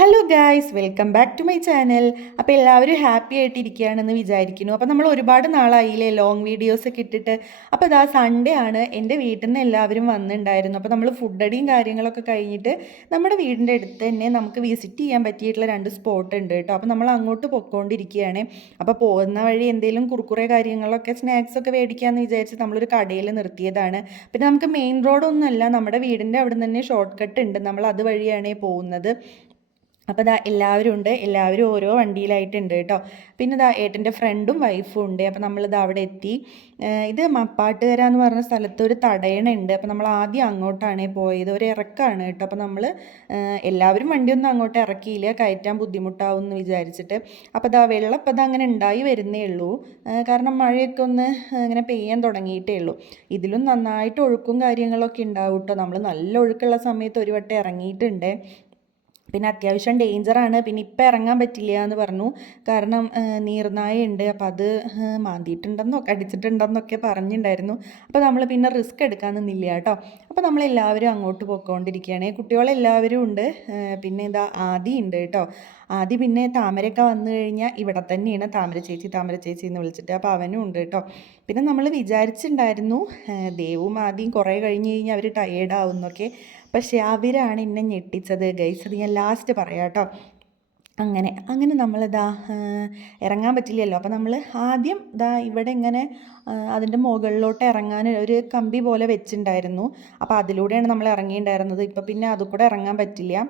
Hello guys, welcome back to my channel. അപ്പോൾ എല്ലാവരും happy ആയിട്ടിരിക്കുകയാണെന്ന് വിചാരിക്കുന്നു. അപ്പോൾ നമ്മൾ ഒരുപാട് നാളായില്ലേ ലോങ് വീഡിയോസ് ഒക്കെ ഇട്ടിട്ട്. അപ്പോൾ ഇതാ സൺഡേ ആണ്, എൻ്റെ വീട്ടിൽ നിന്ന് എല്ലാവരും വന്നിട്ടുണ്ടായിരുന്നു. അപ്പോൾ നമ്മൾ ഫുഡ് അടിയും കാര്യങ്ങളൊക്കെ കഴിഞ്ഞിട്ട് നമ്മുടെ വീടിൻ്റെ അടുത്ത് തന്നെ നമുക്ക് വിസിറ്റ് ചെയ്യാൻ പറ്റിയിട്ടുള്ള 2 സ്പോട്ട് ഉണ്ട് കേട്ടോ. അപ്പോൾ നമ്മൾ അങ്ങോട്ട് പൊയ്ക്കൊണ്ടിരിക്കുകയാണ്. അപ്പോൾ പോകുന്ന വഴി എന്തെങ്കിലും കുറുക്കുറെ കാര്യങ്ങളൊക്കെ സ്നാക്സൊക്കെ മേടിക്കാമെന്ന് വിചാരിച്ച് നമ്മളൊരു കടയിൽ നിർത്തിയതാണ്. പിന്നെ നമുക്ക് മെയിൻ റോഡൊന്നുമല്ല, നമ്മുടെ വീടിൻ്റെ അവിടെ നിന്ന് തന്നെ ഷോർട്ട് കട്ട് ഉണ്ട്, നമ്മൾ അതുവഴിയാണ് പോകുന്നത്. അപ്പോൾ ഇതാ എല്ലാവരും ഉണ്ട്, എല്ലാവരും ഓരോ വണ്ടിയിലായിട്ടുണ്ട് കേട്ടോ. പിന്നെ ഇതാ ഏട്ടൻ്റെ ഫ്രണ്ടും വൈഫും ഉണ്ട്. അപ്പോൾ നമ്മളിത് അവിടെ എത്തി. ഇത് മപ്പാട്ടുകര എന്ന് പറഞ്ഞ സ്ഥലത്ത് ഒരു തടയണുണ്ട്. അപ്പോൾ നമ്മൾ ആദ്യം അങ്ങോട്ടാണ് പോയത്, ഒരു ഇറക്കമാണ് കേട്ടോ. അപ്പോൾ നമ്മൾ എല്ലാവരും വണ്ടിയൊന്നും അങ്ങോട്ട് ഇറക്കിയില്ല, കയറ്റാൻ ബുദ്ധിമുട്ടാവും എന്ന് വിചാരിച്ചിട്ട്. അപ്പോൾ ഇതാ വെള്ളം ഇപ്പോൾ ഇതാ അങ്ങനെ ഉണ്ടായി വരുന്നേ ഉള്ളൂ, കാരണം മഴയൊക്കെ ഒന്ന് ഇങ്ങനെ പെയ്യാൻ തുടങ്ങിയിട്ടേ ഉള്ളൂ. ഇതിലും നന്നായിട്ട് ഒഴുക്കും കാര്യങ്ങളൊക്കെ ഉണ്ടാവും കേട്ടോ. നമ്മൾ നല്ല ഒഴുക്കുള്ള സമയത്ത് ഒരു വട്ടം ഇറങ്ങിയിട്ടുണ്ട്. പിന്നെ അത്യാവശ്യം ഡേഞ്ചറാണ്. പിന്നെ ഇപ്പം ഇറങ്ങാൻ പറ്റില്ല എന്ന് പറഞ്ഞു, കാരണം നീർനായ ഉണ്ട്. അപ്പം അത് മാന്തിയിട്ടുണ്ടെന്നോ കടിച്ചിട്ടുണ്ടെന്നൊക്കെ പറഞ്ഞിട്ടുണ്ടായിരുന്നു. അപ്പോൾ നമ്മൾ പിന്നെ റിസ്ക് എടുക്കാൻ നിന്നില്ല കേട്ടോ. അപ്പോൾ നമ്മളെല്ലാവരും അങ്ങോട്ട് പോയിക്കൊണ്ടിരിക്കുകയാണ്. കുട്ടികളെല്ലാവരും ഉണ്ട്. പിന്നെ ഇതാ ആദി ഉണ്ട് കേട്ടോ. ആദ്യം പിന്നെ താമരയൊക്കെ വന്നു കഴിഞ്ഞാൽ ഇവിടെ തന്നെയാണ് താമര ചേച്ചി എന്ന് വിളിച്ചിട്ട്. അപ്പോൾ അവനും ഉണ്ട് കേട്ടോ. പിന്നെ നമ്മൾ വിചാരിച്ചിട്ടുണ്ടായിരുന്നു ദേവും ആദ്യം കുറേ കഴിഞ്ഞ് കഴിഞ്ഞാൽ അവർ ടയേർഡാവും എന്നൊക്കെ. പക്ഷേ അവരാണ് എന്നെ ഞെട്ടിച്ചത് ഗൈസ്. അത് ഞാൻ ലാസ്റ്റ് പറയാം കേട്ടോ. അങ്ങനെ നമ്മളിതാ ഇറങ്ങാൻ പറ്റില്ലല്ലോ. അപ്പോൾ നമ്മൾ ആദ്യം ഇവിടെ ഇങ്ങനെ അതിൻ്റെ മുകളിലോട്ട് ഇറങ്ങാൻ ഒരു കമ്പി പോലെ വെച്ചിട്ടുണ്ടായിരുന്നു. അപ്പോൾ അതിലൂടെയാണ് നമ്മൾ ഇറങ്ങിയിട്ടുണ്ടായിരുന്നത്. ഇപ്പോൾ പിന്നെ അതുകൂടെ ഇറങ്ങാൻ പറ്റില്ല.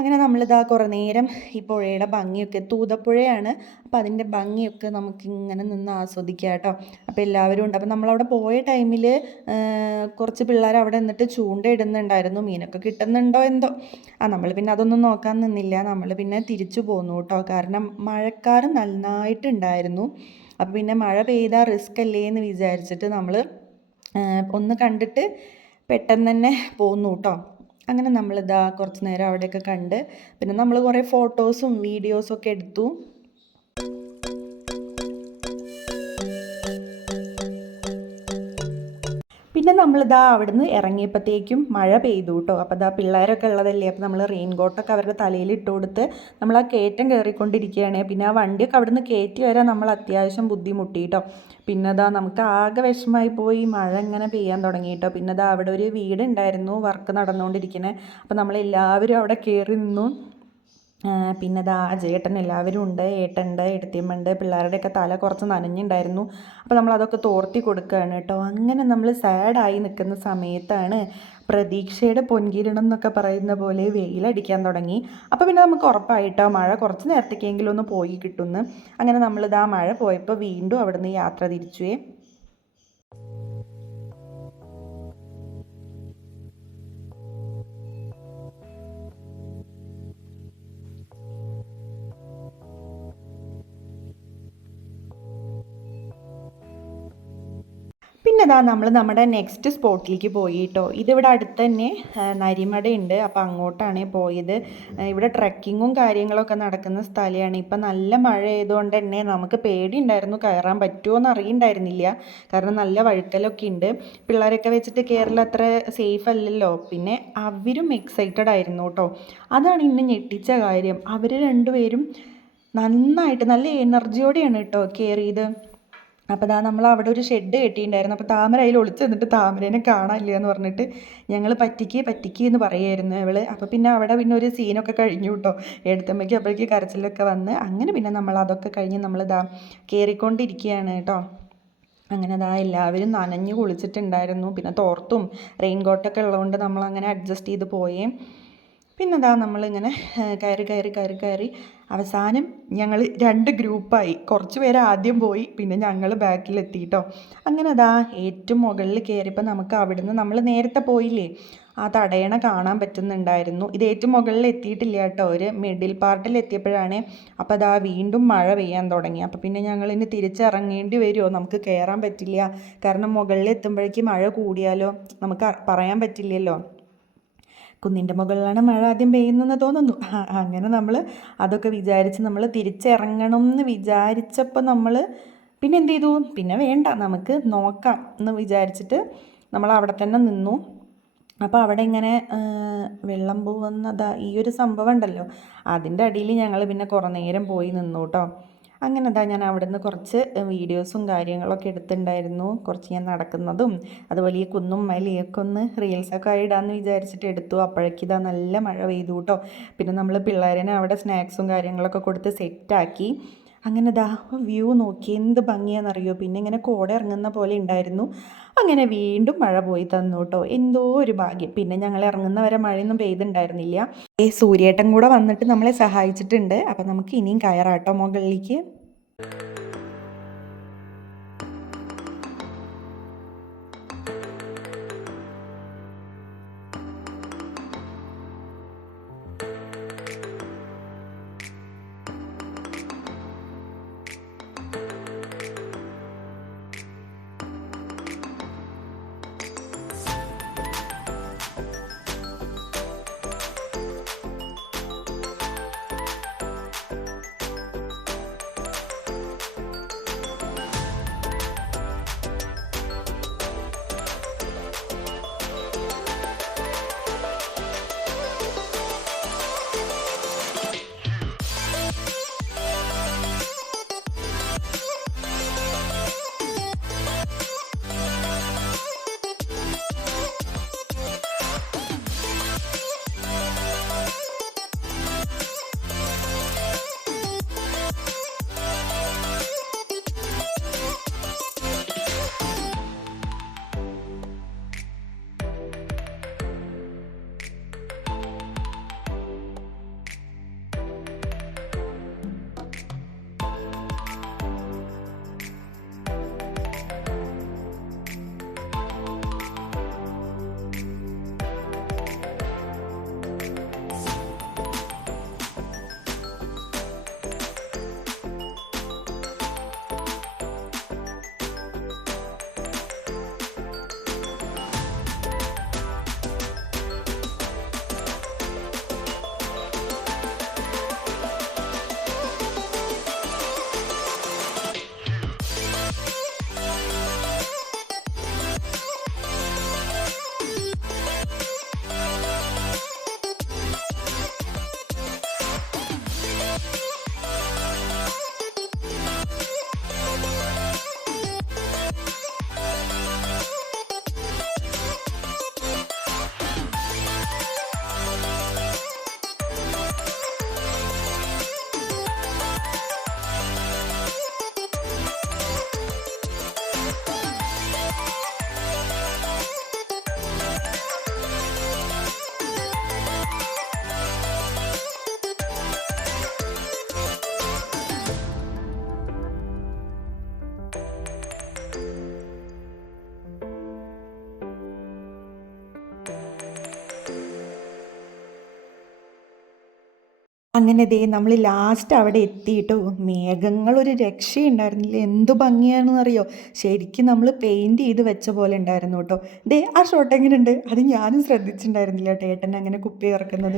അങ്ങനെ നമ്മളിതാ കുറേ നേരം ഈ പുഴയുടെ ഭംഗിയൊക്കെ, തൂതപ്പുഴയാണ്, അപ്പോൾ അതിൻ്റെ ഭംഗിയൊക്കെ നമുക്കിങ്ങനെ നിന്ന് ആസ്വദിക്കാം കേട്ടോ. അപ്പോൾ എല്ലാവരും ഉണ്ട്. അപ്പോൾ നമ്മളവിടെ പോയ ടൈമിൽ കുറച്ച് പിള്ളേർ അവിടെ നിന്നിട്ട് ചൂണ്ടയിടുന്നുണ്ടായിരുന്നു. മീനൊക്കെ കിട്ടുന്നുണ്ടോ എന്തോ. നമ്മൾ പിന്നെ അതൊന്നും നോക്കാൻ നിന്നില്ല, നമ്മൾ പിന്നെ തിരിച്ചു പോന്നു കേട്ടോ. കാരണം മഴക്കാറ് നന്നായിട്ടുണ്ടായിരുന്നു. അപ്പോൾ പിന്നെ മഴ പെയ്താൽ റിസ്ക് അല്ലേ എന്ന് വിചാരിച്ചിട്ട് നമ്മൾ ഒന്ന് കണ്ടിട്ട് പെട്ടെന്ന് തന്നെ പോന്നു കേട്ടോ. അങ്ങനെ നമ്മളിതാ കുറച്ച് നേരം അവിടെയൊക്കെ കണ്ട് പിന്നെ നമ്മൾ കുറേ ഫോട്ടോസും വീഡിയോസും ഒക്കെ എടുത്തു. പിന്നെ നമ്മളിതാ അവിടുന്ന് ഇറങ്ങിയപ്പോഴത്തേക്കും മഴ പെയ്തു കേട്ടോ. അപ്പോൾ ഇതാ പിള്ളേരൊക്കെ ഉള്ളതല്ലേ, അപ്പോൾ നമ്മൾ റെയിൻ കോട്ടൊക്കെ അവരുടെ തലയിൽ ഇട്ട് കൊടുത്ത് നമ്മൾ ആ കയറ്റം കയറിക്കൊണ്ടിരിക്കുകയാണ്. പിന്നെ ആ വണ്ടിയൊക്കെ അവിടുന്ന് കയറ്റി വരാൻ നമ്മൾ അത്യാവശ്യം ബുദ്ധിമുട്ടി കേട്ടോ. പിന്നെ അതാ നമുക്ക് ആകെ വിഷമമായി പോയി, മഴ ഇങ്ങനെ പെയ്യാൻ തുടങ്ങി കേട്ടോ. പിന്നെ അതാ അവിടെ ഒരു വീടുണ്ടായിരുന്നു വർക്ക് നടന്നുകൊണ്ടിരിക്കുന്നത്. അപ്പോൾ നമ്മളെല്ലാവരും അവിടെ കയറി നിന്നു. പിന്നെ ഇതാ അജയേട്ടൻ എല്ലാവരും ഉണ്ട്, ഏട്ടനുണ്ട്, എടുത്തിയമ്മയുണ്ട്. പിള്ളേരുടെയൊക്കെ തല കുറച്ച് നനഞ്ഞിട്ടുണ്ടായിരുന്നു. അപ്പോൾ നമ്മളതൊക്കെ തോർത്തി കൊടുക്കുകയാണ് കേട്ടോ. അങ്ങനെ നമ്മൾ സാഡായി നിൽക്കുന്ന സമയത്താണ് പ്രതീക്ഷയുടെ പൊൻകിരണം എന്നൊക്കെ പറയുന്ന പോലെ വെയിലടിക്കാൻ തുടങ്ങി. അപ്പോൾ പിന്നെ നമുക്ക് ഉറപ്പായിട്ടോ മഴ കുറച്ച് നേരത്തേക്കെങ്കിലും ഒന്ന് പോയി കിട്ടുമെന്ന്. അങ്ങനെ നമ്മളിതാ മഴ പോയപ്പോൾ വീണ്ടും അവിടെ നിന്ന് യാത്ര തിരിച്ചുവേ. പിന്നെ ഇതാ നമ്മൾ നമ്മുടെ നെക്സ്റ്റ് സ്പോട്ടിലേക്ക് പോയി കേട്ടോ. ഇതിവിടെ അടുത്ത് തന്നെ നരിമടയുണ്ട്, അപ്പോൾ അങ്ങോട്ടാണ് പോയത്. ഇവിടെ ട്രക്കിങ്ങും കാര്യങ്ങളൊക്കെ നടക്കുന്ന സ്ഥലമാണ്. ഇപ്പം നല്ല മഴ ആയതുകൊണ്ട് തന്നെ നമുക്ക് പേടിയുണ്ടായിരുന്നു, കയറാൻ പറ്റുമോ എന്ന് അറിയണ്ടായിരുന്നില്ല, കാരണം നല്ല വഴുക്കലൊക്കെ ഉണ്ട്. പിള്ളേരൊക്കെ വെച്ചിട്ട് കയറൽ അത്ര സേഫ് അല്ലല്ലോ. പിന്നെ അവരും എക്സൈറ്റഡ് ആയിരുന്നു കേട്ടോ. അതാണ് ഇന്ന് ഞെട്ടിച്ച കാര്യം. അവർ രണ്ടുപേരും നന്നായിട്ട് നല്ല എനർജിയോടെയാണ് കേട്ടോ കയറിയത്. അപ്പോൾ നമ്മൾ അവിടെ ഒരു ഷെഡ് കെട്ടിയിട്ടുണ്ടായിരുന്നു. അപ്പോൾ താമര അതിൽ ഒളിച്ച് നിന്നിട്ട് താമരേനെ കാണാനില്ല എന്ന് പറഞ്ഞിട്ട് ഞങ്ങൾ പറ്റിക്ക് എന്ന് പറയുമായിരുന്നു അവൾ. അപ്പോൾ പിന്നെ അവിടെ പിന്നെ ഒരു സീനൊക്കെ കഴിഞ്ഞു കേട്ടോ. എടുത്തമ്മയ്ക്ക് അപ്പോഴേക്ക് കരച്ചിലൊക്കെ വന്ന് അങ്ങനെ പിന്നെ നമ്മൾ അതൊക്കെ കഴിഞ്ഞ് നമ്മൾ കയറിക്കൊണ്ടിരിക്കുകയാണ് കേട്ടോ. അങ്ങനെ എല്ലാവരും നനഞ്ഞ് കുളിച്ചിട്ടുണ്ടായിരുന്നു. പിന്നെ തോർത്തും റെയിൻ കോട്ടൊക്കെ ഉള്ളതുകൊണ്ട് നമ്മളങ്ങനെ അഡ്ജസ്റ്റ് ചെയ്ത് പോയേ. പിന്നെ നമ്മളിങ്ങനെ കയറി അവസാനം ഞങ്ങൾ 2 ഗ്രൂപ്പായി. കുറച്ച് പേര് ആദ്യം പോയി, പിന്നെ ഞങ്ങൾ ബാക്കിലെത്തിയിട്ടോ. അങ്ങനെ ഏറ്റവും മുകളിൽ കയറിയപ്പോൾ നമുക്ക് അവിടുന്ന് നമ്മൾ നേരത്തെ പോയില്ലേ ആ തടയണ കാണാൻ പറ്റുന്നുണ്ടായിരുന്നു. ഇത് ഏറ്റവും മുകളിൽ എത്തിയിട്ടില്ല കേട്ടോ, ഒരു മിഡിൽ പാർട്ടിൽ എത്തിയപ്പോഴാണ്. അപ്പോൾ വീണ്ടും മഴ പെയ്യാൻ തുടങ്ങി. അപ്പോൾ പിന്നെ ഞങ്ങളിനി തിരിച്ചിറങ്ങേണ്ടി വരുമോ, നമുക്ക് കയറാൻ പറ്റില്ല, കാരണം മുകളിൽ എത്തുമ്പോഴേക്കും മഴ കൂടിയാലോ നമുക്ക് പറയാൻ പറ്റില്ലല്ലോ. കുന്നിൻ്റെ മുകളിലാണ് മഴ ആദ്യം പെയ്യുന്നതെന്ന് തോന്നുന്നു. അങ്ങനെ നമ്മൾ അതൊക്കെ വിചാരിച്ച് നമ്മൾ തിരിച്ചിറങ്ങണം എന്ന് വിചാരിച്ചപ്പോൾ നമ്മൾ പിന്നെ എന്ത് ചെയ്തു, പിന്നെ വേണ്ട നമുക്ക് നോക്കാം എന്ന് വിചാരിച്ചിട്ട് നമ്മൾ അവിടെ തന്നെ നിന്നു. അപ്പോൾ അവിടെ ഇങ്ങനെ വെള്ളം പോകുന്നതാ ഈ ഒരു സംഭവം ഉണ്ടല്ലോ, അതിൻ്റെ അടിയിൽ ഞങ്ങൾ പിന്നെ കുറേ നേരം പോയി നിന്നു കേട്ടോ. അങ്ങനെ ഞാൻ അവിടെ നിന്ന് കുറച്ച് വീഡിയോസും കാര്യങ്ങളൊക്കെ എടുത്തിട്ടുണ്ടായിരുന്നു. കുറച്ച് ഞാൻ നടക്കുന്നതും അതുപോലെ ഈ കുന്നും മലയൊക്കെ ഒന്ന് റീൽസൊക്കെ ആയി ഇടാമെന്ന് വിചാരിച്ചിട്ട് എടുത്തു. അപ്പോഴേക്കിതാ നല്ല മഴ പെയ്തു കേട്ടോ. പിന്നെ നമ്മൾ പിള്ളേരനെ അവിടെ സ്നാക്സും കാര്യങ്ങളൊക്കെ കൊടുത്ത് സെറ്റാക്കി. അങ്ങനെ വ്യൂ നോക്കി എന്ത് ഭംഗിയാണെന്നറിയോ. പിന്നെ ഇങ്ങനെ കോട ഇറങ്ങുന്ന പോലെ ഉണ്ടായിരുന്നു. അങ്ങനെ വീണ്ടും മഴ പോയി തന്നു കേട്ടോ. എന്തോ ഒരു ഭാഗ്യം. പിന്നെ ഞങ്ങൾ ഇറങ്ങുന്നവരെ മഴയൊന്നും പെയ്തുണ്ടായിരുന്നില്ല. സൂര്യേട്ടൻ കൂടെ വന്നിട്ട് നമ്മളെ സഹായിച്ചിട്ടുണ്ട്. അപ്പം നമുക്ക് ഇനിയും കയറാട്ടോ മുകളിലേക്ക്. അങ്ങനെ നമ്മൾ ലാസ്റ്റ് അവിടെ എത്തിയിട്ട് മേഘങ്ങളൊരു രക്ഷയുണ്ടായിരുന്നില്ല. എന്ത് ഭംഗിയാണെന്നറിയോ. ശരിക്കും നമ്മൾ പെയിൻറ് ചെയ്ത് വെച്ച പോലെ ഉണ്ടായിരുന്നു കേട്ടോ. ആ ഷോട്ട് എങ്ങനെയുണ്ട്? അത് ഞാനും ശ്രദ്ധിച്ചിട്ടുണ്ടായിരുന്നില്ല കേട്ടോ, ഏട്ടൻ അങ്ങനെ കുപ്പി ഇറക്കുന്നത്.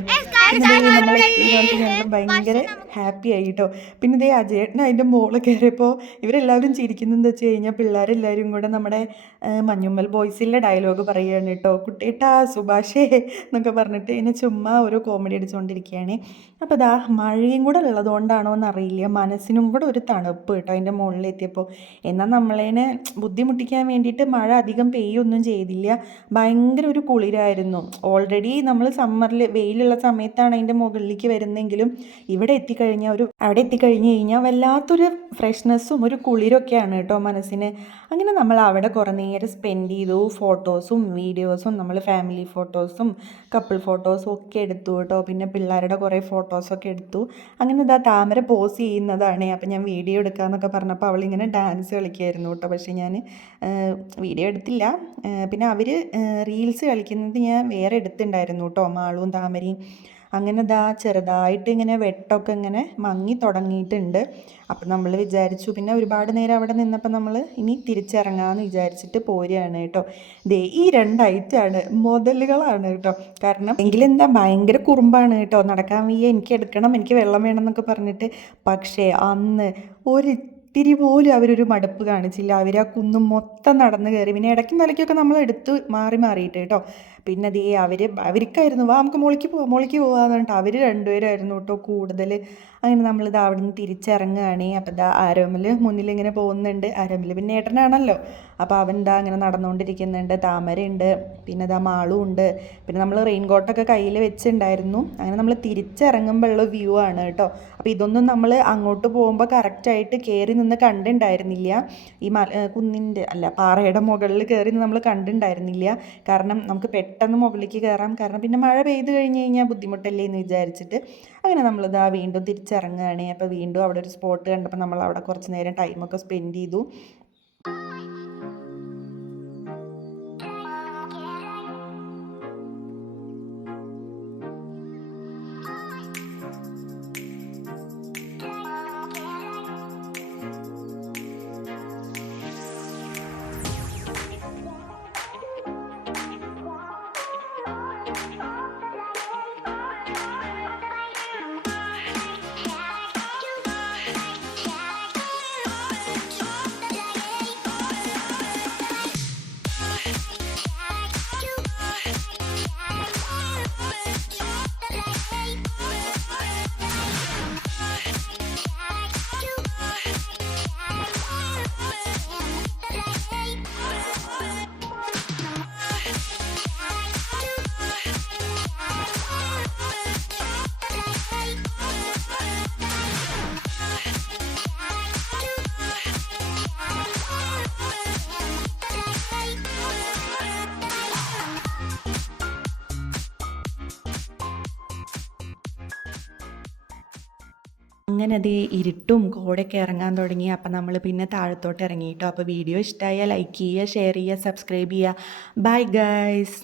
പിന്നെ നമ്മൾ എത്തിയതുകൊണ്ട് ഞങ്ങൾ ഭയങ്കര ഹാപ്പി ആയി കേട്ടോ. പിന്നെ അജയേട്ടൻ അതിൻ്റെ മുകളിൽ കയറിയപ്പോൾ ഇവരെല്ലാവരും ചിരിക്കുന്നതെന്ന് വെച്ച് കഴിഞ്ഞാൽ പിള്ളേരെല്ലാവരും കൂടെ നമ്മുടെ മഞ്ഞുമ്മൽ ബോയ്സിലെ ഡയലോഗ് പറയുകയാണ് കേട്ടോ. കുട്ടേട്ടാ സുഭാഷേ എന്നൊക്കെ പറഞ്ഞിട്ട് ഇങ്ങനെ ചുമ്മാ ഓരോ കോമഡി അടിച്ചുകൊണ്ടിരിക്കുകയാണ്. അപ്പോൾ മഴയും കൂടെ ഉള്ളതുകൊണ്ടാണോ എന്നറിയില്ല, മനസ്സിനും കൂടെ ഒരു തണുപ്പ് കേട്ടോ അതിൻ്റെ മുകളിലെത്തിയപ്പോൾ. എന്നാൽ നമ്മളതിനെ ബുദ്ധിമുട്ടിക്കാൻ വേണ്ടിയിട്ട് മഴ അധികം പെയ്യൊന്നും ചെയ്തില്ല. ഭയങ്കര ഒരു കുളിരായിരുന്നു. ഓൾറെഡി നമ്മൾ സമ്മറിൽ വെയിലുള്ള സമയത്താണ് അതിൻ്റെ മുകളിലേക്ക് വരുന്നതെങ്കിലും അവിടെ എത്തിക്കഴിഞ്ഞ് കഴിഞ്ഞാൽ വല്ലാത്തൊരു ഫ്രഷ്നെസ്സും ഒരു കുളിരൊക്കെയാണ് കേട്ടോ മനസ്സിന്. അങ്ങനെ നമ്മൾ അവിടെ കുറേ നേരം സ്പെൻഡ് ചെയ്തു. ഫോട്ടോസും വീഡിയോസും നമ്മൾ ഫാമിലി ഫോട്ടോസും കപ്പിൾ ഫോട്ടോസും ഒക്കെ എടുത്തു കേട്ടോ. പിന്നെ പിള്ളേരുടെ കുറേ ഫോട്ടോസൊക്കെ എടുത്തു. അങ്ങനെ താമര പോസ് ചെയ്യുന്നതാണ്. അപ്പം ഞാൻ വീഡിയോ എടുക്കാമെന്നൊക്കെ പറഞ്ഞപ്പോൾ അവളിങ്ങനെ ഡാൻസ് കളിക്കുമായിരുന്നു കേട്ടോ. പക്ഷേ ഞാൻ വീഡിയോ എടുത്തില്ല. പിന്നെ അവർ റീൽസ് കളിക്കുന്നത് ഞാൻ വേറെ എടുത്തിട്ടുണ്ടായിരുന്നു കേട്ടോ, മാളും താമരയും. അങ്ങനെ ചെറുതായിട്ട് ഇങ്ങനെ വെട്ടമൊക്കെ ഇങ്ങനെ മങ്ങി തുടങ്ങിയിട്ടുണ്ട്. അപ്പം നമ്മൾ വിചാരിച്ചു, പിന്നെ ഒരുപാട് നേരം അവിടെ നിന്നപ്പോൾ നമ്മൾ ഇനി തിരിച്ചിറങ്ങാമെന്ന് വിചാരിച്ചിട്ട് പോരുകയാണ് കേട്ടോ. ഈ 2 ഐറ്റമാണ് മുതലുകളാണ് കേട്ടോ. കാരണം എങ്കിലെന്താ ഭയങ്കര കുറുമ്പാണ് കേട്ടോ, നടക്കാൻ വയ്യ, എനിക്ക് എടുക്കണം, എനിക്ക് വെള്ളം വേണം എന്നൊക്കെ പറഞ്ഞിട്ട്. പക്ഷേ അന്ന് ഒരിത്തിരി പോലും അവരൊരു മടുപ്പ് കാണിച്ചില്ല. അവർ ആ കുന്നും മൊത്തം നടന്ന് കയറി. പിന്നെ ഇടയ്ക്കും തലയ്ക്കൊക്കെ നമ്മൾ എടുത്ത് മാറിയിട്ട് കേട്ടോ. പിന്നെ അതേ അവർക്കായിരുന്നു വാ നമുക്ക് മുകളിലേക്ക് പോകാമെന്ന് പറഞ്ഞിട്ട് അവർ രണ്ടുപേരായിരുന്നു കേട്ടോ കൂടുതൽ. അങ്ങനെ നമ്മളിത് അവിടെ നിന്ന് തിരിച്ചിറങ്ങുകയാണ്. അപ്പോൾ ഇതാ ആരോമൽ മുന്നിലിങ്ങനെ പോകുന്നുണ്ട്. ആരോമൽ പിന്നെ ഏട്ടനാണല്ലോ, അപ്പോൾ അവൻ ഇതാ അങ്ങനെ നടന്നുകൊണ്ടിരിക്കുന്നുണ്ട്. താമരയുണ്ട്, പിന്നെ ഇതാ മാളും ഉണ്ട്. പിന്നെ നമ്മൾ റെയിൻ കോട്ടൊക്കെ കയ്യിൽ വെച്ചിട്ടുണ്ടായിരുന്നു. അങ്ങനെ നമ്മൾ തിരിച്ചിറങ്ങുമ്പോഴുള്ള വ്യൂ ആണ് കേട്ടോ. അപ്പോൾ ഇതൊന്നും നമ്മൾ അങ്ങോട്ട് പോകുമ്പോൾ കറക്റ്റായിട്ട് കയറി നിന്ന് കണ്ടിട്ടുണ്ടായിരുന്നില്ല. ഈ കുന്നിൻ്റെ അല്ല പാറയുടെ മുകളിൽ കയറി നിന്ന് നമ്മൾ കണ്ടിട്ടുണ്ടായിരുന്നില്ല. കാരണം നമുക്ക് പെട്ടെന്ന് മുകളിലേക്ക് കയറാം, കാരണം പിന്നെ മഴ പെയ്ത് കഴിഞ്ഞ് കഴിഞ്ഞാൽ ബുദ്ധിമുട്ടല്ലേ എന്ന് വിചാരിച്ചിട്ട്. അങ്ങനെ നമ്മളിതാ വീണ്ടും തിരിച്ചിറങ്ങുകയാണ്. അപ്പോൾ വീണ്ടും അവിടെ ഒരു സ്പോട്ട് കണ്ടപ്പോൾ നമ്മൾ അവിടെ കുറച്ച് നേരം ടൈമൊക്കെ സ്പെൻഡ് ചെയ്തു. അങ്ങനെ അതേ ഇരുട്ടും കോടയൊക്കെ ഇറങ്ങാൻ തുടങ്ങി. അപ്പം നമ്മൾ പിന്നെ താഴത്തോട്ട് ഇറങ്ങി കേട്ടോ. അപ്പോൾ വീഡിയോ ഇഷ്ടമായാൽ ലൈക്ക് ചെയ്യുക, ഷെയർ ചെയ്യുക, സബ്സ്ക്രൈബ് ചെയ്യുക. Bye guys.